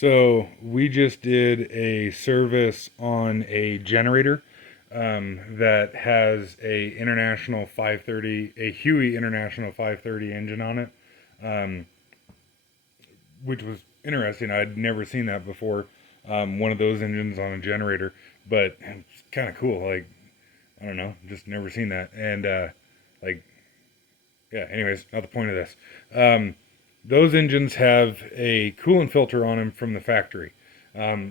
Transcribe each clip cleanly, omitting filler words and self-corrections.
So we just did a service on a generator that has a International 530, a Huey International 530 engine on it, um, which was interesting. I'd never seen that before. One of those engines on a generator, but it's kind of cool. Like, I don't know, just never seen that. And like, yeah. Anyways, not the point of this. Those engines have a coolant filter on them from the factory,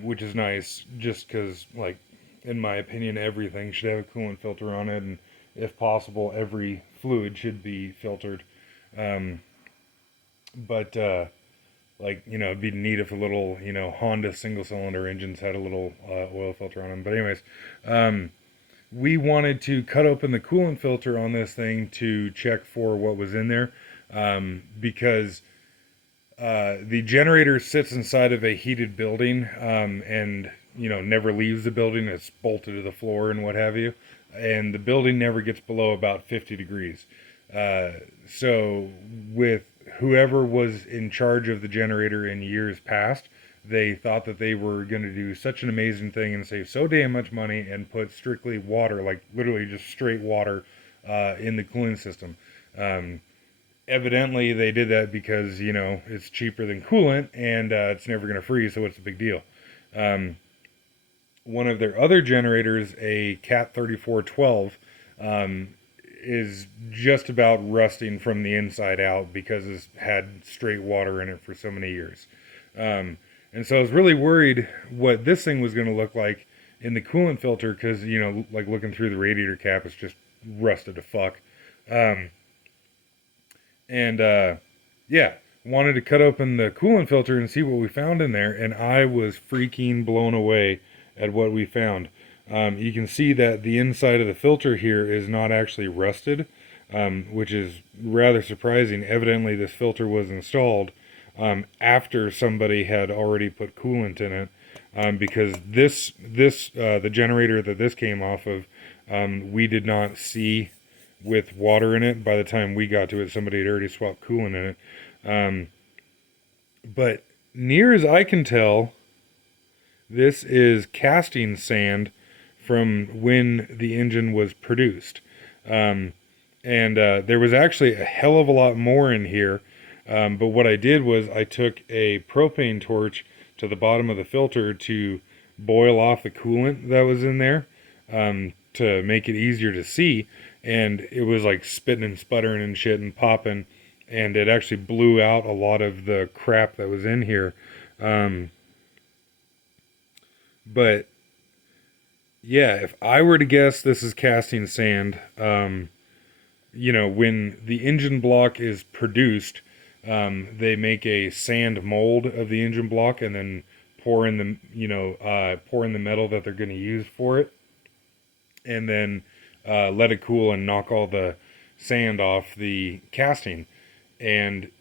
which is nice just because, like, in my opinion, everything should have a coolant filter on it, and if possible, every fluid should be filtered. Um, but, like, it'd be neat if a little, Honda single cylinder engines had a little oil filter on them. But, anyways, um, we wanted to cut open the coolant filter on this thing to check for what was in there, because the generator sits inside of a heated building, and never leaves the building. It's bolted to the floor and what have you, and the building never gets below about 50 degrees. Uh, so with whoever was in charge of the generator in years past, they thought that they were going to do such an amazing thing and save so damn much money and put strictly water, like literally just straight water, in the cooling system. Um, Evidently they did that because it's cheaper than coolant, and it's never going to freeze, so it's a big deal. um, One of their other generators, a cat 3412, um, is just about rusting from the inside out because it's had straight water in it for so many years. um, and so I was really worried what this thing was going to look like in the coolant filter, because like looking through the radiator cap, it's just rusted to fuck. um, and yeah, wanted to cut open the coolant filter and see what we found in there, and I was freaking blown away at what we found. You can see that the inside of the filter here is not actually rusted, which is rather surprising. Evidently, this filter was installed after somebody had already put coolant in it, because the generator that this came off of, we did not see with water in it. By the time we got to it, somebody had already swapped coolant in it. Um, but near as I can tell, this is casting sand from when the engine was produced. Um, and there was actually a hell of a lot more in here. But what I did was I took a propane torch to the bottom of the filter to boil off the coolant that was in there, to make it easier to see. And it was like spitting and sputtering and shit and popping, and it actually blew out a lot of the crap that was in here. Um, but yeah, if I were to guess, this is casting sand. When the engine block is produced, they make a sand mold of the engine block and then pour in the metal that they're going to use for it, and then let it cool and knock all the sand off the casting. And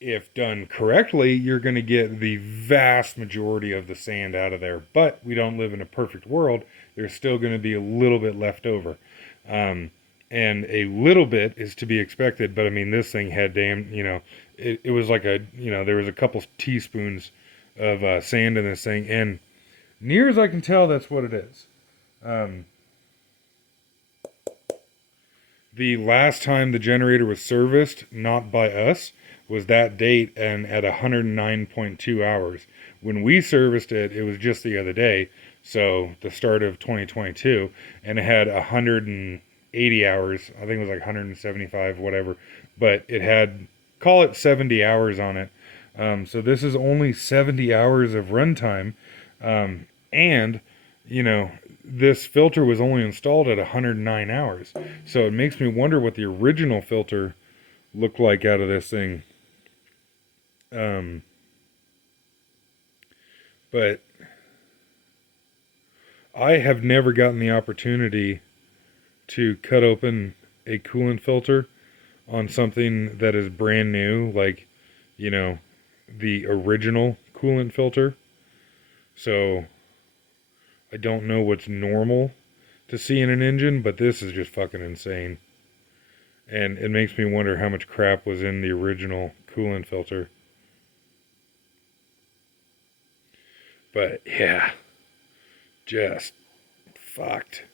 if done correctly, you're going to get the vast majority of the sand out of there. But we don't live in a perfect world. There's still going to be a little bit left over. And a little bit is to be expected. But I mean, this thing had it was like there was a couple teaspoons of sand in this thing. And near as I can tell, that's what it is. The last time the generator was serviced, not by us, was that date and at 109.2 hours. When we serviced it, it was just the other day, so the start of 2022, and it had 180 hours. I think it was like 175, whatever, but it had, call it 70 hours on it. So this is only 70 hours of runtime, and this filter was only installed at 109 hours. So it makes me wonder what the original filter looked like out of this thing. But I have never gotten the opportunity to cut open a coolant filter on something that is brand new, like, the original coolant filter. So I don't know what's normal to see in an engine, but this is just fucking insane. And it makes me wonder how much crap was in the original coolant filter. But yeah, just fucked.